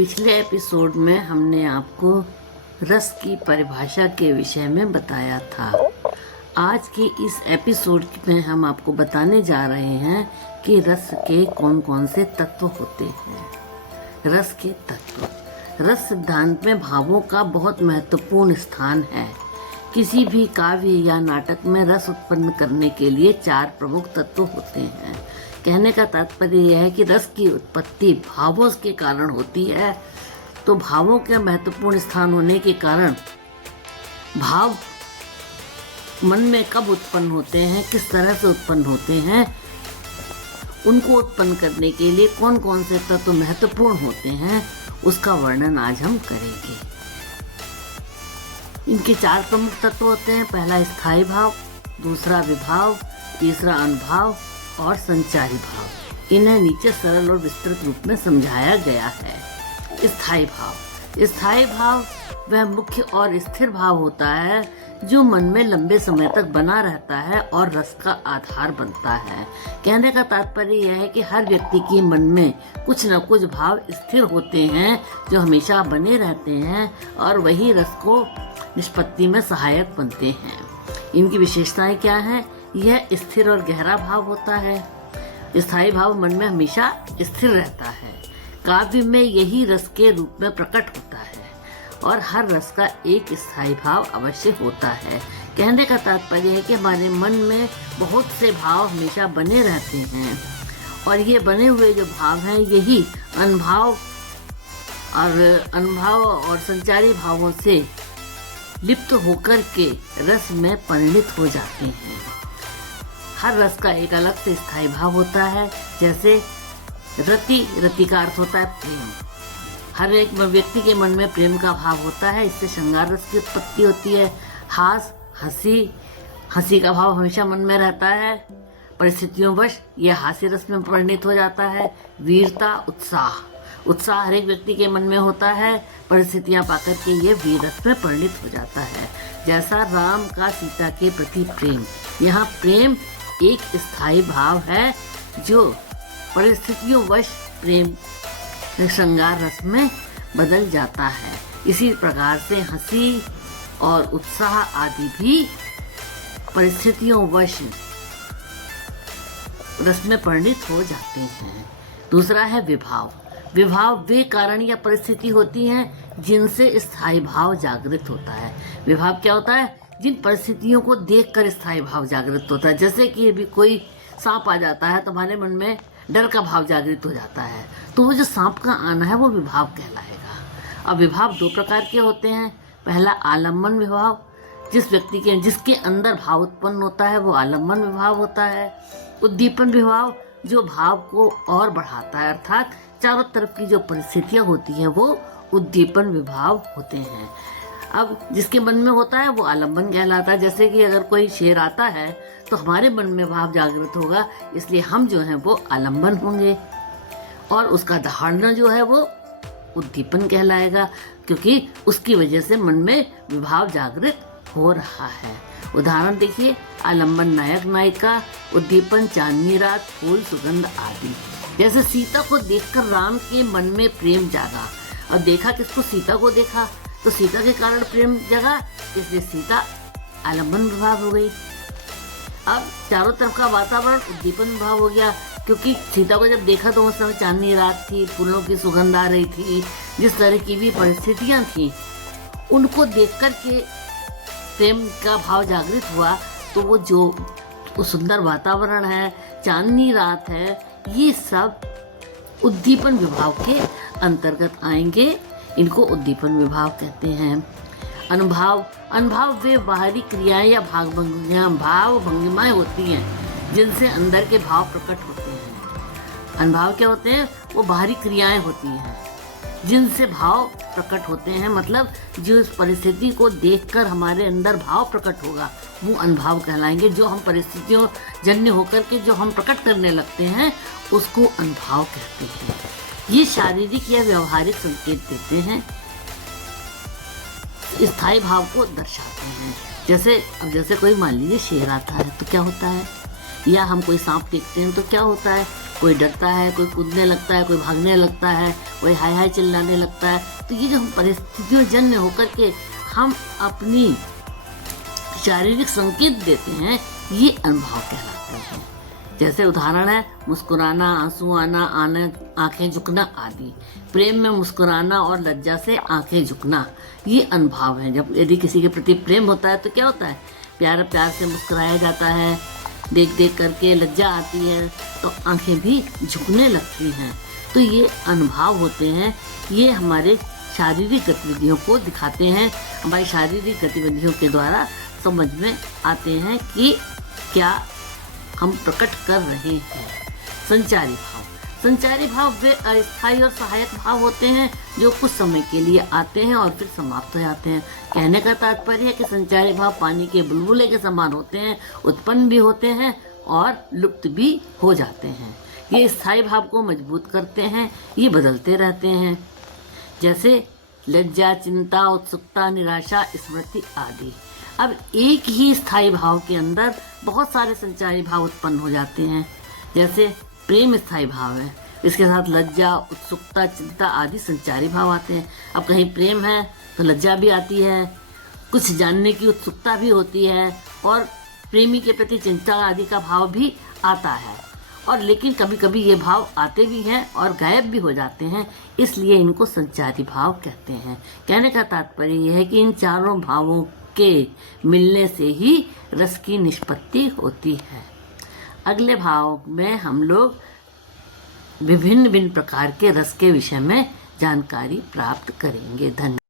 पिछले एपिसोड में हमने आपको रस की परिभाषा के विषय में बताया था। आज के इस एपिसोड में हम आपको बताने जा रहे हैं कि रस के कौन कौन से तत्व होते हैं। रस के तत्व। रस सिद्धांत में भावों का बहुत महत्वपूर्ण स्थान है। किसी भी काव्य या नाटक में रस उत्पन्न करने के लिए 4 प्रमुख तत्व होते हैं। कहने का तात्पर्य यह है कि रस की उत्पत्ति भावों के कारण होती है, तो भावों के महत्वपूर्ण स्थान होने के कारण भाव मन में कब उत्पन्न होते हैं, किस तरह से उत्पन्न होते हैं, उनको उत्पन्न करने के लिए कौन कौन से तत्व महत्वपूर्ण होते हैं, उसका वर्णन आज हम करेंगे। इनके 4 प्रमुख तत्व होते हैं। पहला स्थायी भाव, दूसरा विभाव, तीसरा अनुभाव और संचारी भाव। इन्हें नीचे सरल और विस्तृत रूप में समझाया गया है। स्थायी भाव। स्थायी भाव वह मुख्य और स्थिर भाव होता है जो मन में लंबे समय तक बना रहता है और रस का आधार बनता है। कहने का तात्पर्य यह है कि हर व्यक्ति के मन में कुछ न कुछ भाव स्थिर होते हैं जो हमेशा बने रहते हैं और वही रस को निष्पत्ति में सहायक बनते हैं। इनकी विशेषताएं क्या हैं? यह स्थिर और गहरा भाव होता है। स्थायी भाव मन में हमेशा स्थिर रहता है। काव्य में यही रस के रूप में प्रकट होता है और हर रस का एक स्थायी भाव अवश्य होता है। कहने का तात्पर्य है कि हमारे मन में बहुत से भाव हमेशा बने रहते हैं और ये बने हुए जो भाव हैं यही अनुभाव और संचारी भावों से लिप्त होकर के रस में परिणित हो जाते हैं। हर रस का एक अलग से स्थायी भाव होता है। जैसे रति का अर्थ होता है प्रेम। हर एक व्यक्ति के मन में प्रेम का भाव होता है, इससे श्रृंगार रस की उत्पत्ति होती है। हंसी का भाव हमेशा मन में रहता है। परिस्थितियों वश यह हास्य रस में परिणित हो जाता है। वीरता, उत्साह हर एक व्यक्ति के मन में होता है। परिस्थितियां पाकर के ये वीर रस में परिणित हो जाता है। जैसा राम का सीता के प्रति प्रेम, यहाँ प्रेम एक स्थायी भाव है जो परिस्थितियों वश प्रेम श्रृंगार रस में बदल जाता है। इसी प्रकार से हंसी और उत्साह आदि भी परिस्थितियों वश रस में परिणित हो जाते हैं। दूसरा है विभाव। विभाव वे कारण या परिस्थिति होती हैं जिनसे स्थायी भाव जागृत होता है। विभाव क्या होता है? जिन परिस्थितियों को देखकर स्थायी भाव जागृत होता है। जैसे कि अभी कोई सांप आ जाता है तो हमारे मन में डर का भाव जागृत हो जाता है, तो वो जो सांप का आना है वो विभाव कहलाएगा। अब विभाव 2 प्रकार के होते हैं। पहला आलम्बन विभाव, जिसके अंदर भाव उत्पन्न होता है वो आलम्बन विभाव होता है। उद्दीपन विभाव जो भाव को और बढ़ाता है, अर्थात चारों तरफ की जो परिस्थितियां होती हैं वो उद्दीपन विभाव होते हैं। अब जिसके मन में होता है वो आलम्बन कहलाता है। जैसे कि अगर कोई शेर आता है तो हमारे मन में भाव जागृत होगा, इसलिए हम जो हैं वो आलम्बन होंगे और उसका दहाड़ना जो है वो उद्दीपन कहलाएगा, क्योंकि उसकी वजह से मन में विभाव जागृत हो रहा है। उदाहरण देखिए, आलम्बन नायक नायिका, उद्दीपन चांदनी रात, फूल, सुगंध आदि। जैसे सीता को देखकर राम के मन में प्रेम जागा और देखा किसको? सीता को देखा, तो सीता के कारण प्रेम जगा, इसलिए सीता आलम्बन विभाव हो गई। अब चारों तरफ का वातावरण उद्दीपन विभाव हो गया, क्योंकि सीता को जब देखा तो उस समय चांदनी रात थी, फूलों की सुगंध आ रही थी, जिस तरह की भी परिस्थितियां थी उनको देख कर के प्रेम का भाव जागृत हुआ। तो वो जो सुंदर वातावरण है, चांदनी रात है, ये सब उद्दीपन विभाव के अंतर्गत आएंगे। इनको उद्दीपन विभाव कहते हैं। अनुभाव वे बाहरी क्रियाएं या भाव भंगिमाएं होती हैं जिनसे अंदर के भाव प्रकट होते हैं। अनुभाव क्या होते हैं? वो बाहरी क्रियाएं होती हैं जिनसे भाव प्रकट होते हैं, मतलब जो परिस्थिति को देखकर हमारे अंदर भाव प्रकट होगा वो अनुभाव कहलाएंगे। जो हम परिस्थितियों जन्य होकर के जो हम प्रकट करने लगते हैं उसको अनुभाव कहते हैं। ये शारीरिक या व्यवहारिक संकेत देते हैं, स्थायी भाव को दर्शाते हैं। जैसे कोई मान लीजिए शेर आता है तो क्या होता है, या हम कोई सांप देखते हैं तो क्या होता है, कोई डरता है, कोई कूदने लगता है, कोई भागने लगता है, कोई हाय हाय चिल्लाने लगता है। तो ये जो हम परिस्थितियों जन्य होकर के हम अपनी शारीरिक संकेत देते हैं, ये अनुभव कहलाते हैं। जैसे उदाहरण है मुस्कुराना, आंसू आना, आंखें झुकना आदि। प्रेम में मुस्कुराना और लज्जा से आंखें झुकना, ये अनुभव है। जब यदि किसी के प्रति प्रेम होता है तो क्या होता है, प्यार प्यार से मुस्कुराया जाता है, देख देख करके लज्जा आती है तो आंखें भी झुकने लगती हैं। तो ये अनुभव होते हैं, ये हमारे शारीरिक गतिविधियों को दिखाते हैं। हमारी शारीरिक गतिविधियों के द्वारा समझ में आते हैं कि क्या हम प्रकट कर रहे हैं। संचारी भाव, संचारी भाव वे अस्थायी और सहायक भाव होते हैं जो कुछ समय के लिए आते हैं और फिर समाप्त हो जाते हैं। कहने का तात्पर्य है कि संचारी भाव पानी के बुलबुले के समान होते हैं, उत्पन्न भी होते हैं और लुप्त भी हो जाते हैं। ये स्थायी भाव को मजबूत करते हैं, ये बदलते रहते हैं। जैसे लज्जा, चिंता, उत्सुकता, निराशा, स्मृति आदि। अब एक ही स्थायी भाव के अंदर बहुत सारे संचारी भाव उत्पन्न हो जाते हैं। जैसे प्रेम स्थायी भाव है, इसके साथ लज्जा, उत्सुकता, चिंता आदि संचारी भाव आते हैं। अब कहीं प्रेम है तो लज्जा भी आती है, कुछ जानने की उत्सुकता भी होती है और प्रेमी के प्रति चिंता आदि का भाव भी आता है। और लेकिन कभी कभी ये भाव आते भी हैं और गायब भी हो जाते हैं, इसलिए इनको संचारी भाव कहते हैं। कहने का तात्पर्य यह है कि इन चारों भावों के मिलने से ही रस की निष्पत्ति होती है। अगले भाव में हम लोग विभिन्न प्रकार के रस के विषय में जानकारी प्राप्त करेंगे। धन्यवाद।